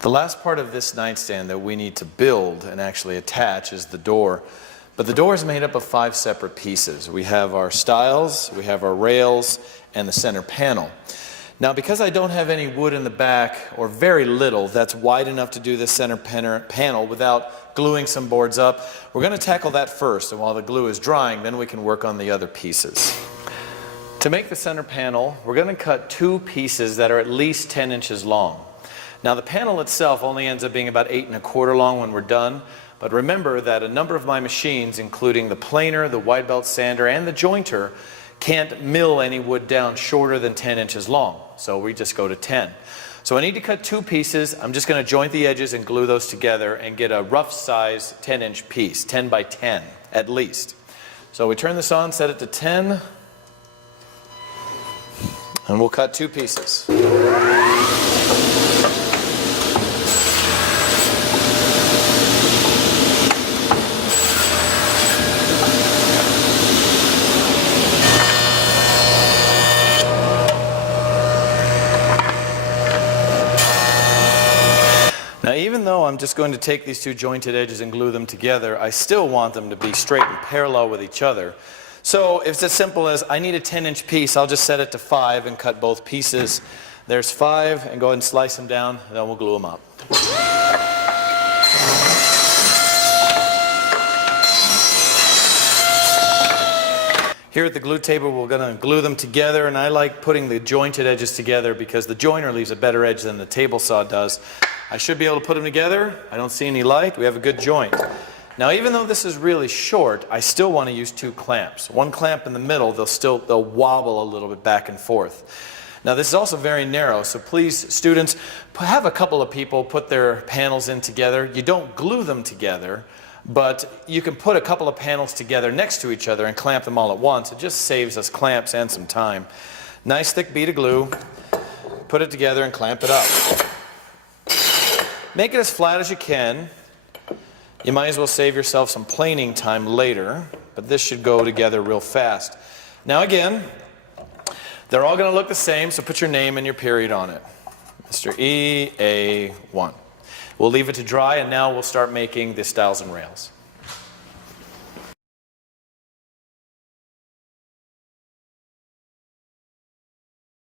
The last part of this nightstand that we need to build and actually attach is the door. But the door is made up of 5 separate pieces. We have our stiles, we have our rails, and the center panel. Now, because I don't have any wood in the back, or very little, that's wide enough to do this center panel without gluing some boards up, we're going to tackle that first, and while the glue is drying, then we can work on the other pieces. To make the center panel, we're going to cut 2 pieces that are at least 10 inches long. Now, the panel itself only ends up being about 8 1/4 long when we're done, but remember that a number of my machines, including the planer, the wide belt sander, and the jointer, can't mill any wood down shorter than 10 inches long, so we just go to 10. So I need to cut 2 pieces. I'm just going to joint the edges and glue those together and get a rough size 10-inch piece, 10 by 10 at least. So we turn this on, set it to 10, and we'll cut 2 pieces. Now, even though I'm just going to take these 2 jointed edges and glue them together, I still want them to be straight and parallel with each other. So if it's as simple as I need a 10-inch piece, I'll just set it to 5 and cut both pieces. There's 5, and go ahead and slice them down, and then we'll glue them up. Here at the glue table, we're going to glue them together, and I like putting the jointed edges together because the joiner leaves a better edge than the table saw does. I should be able to put them together. I don't see any light. We have a good joint. Now, even though this is really short, I still want to use 2 clamps. 1 clamp in the middle, they'll wobble a little bit back and forth. Now, this is also very narrow, so please, students, have a couple of people put their panels in together. You don't glue them together, but you can put a couple of panels together next to each other and clamp them all at once. It just saves us clamps and some time. Nice thick bead of glue. Put it together and clamp it up. Make it as flat as you can. You might as well save yourself some planing time later, but this should go together real fast. Now again, they're all going to look the same, so put your name and your period on it. Mr. EA1. We'll leave it to dry, and now we'll start making the stiles and rails.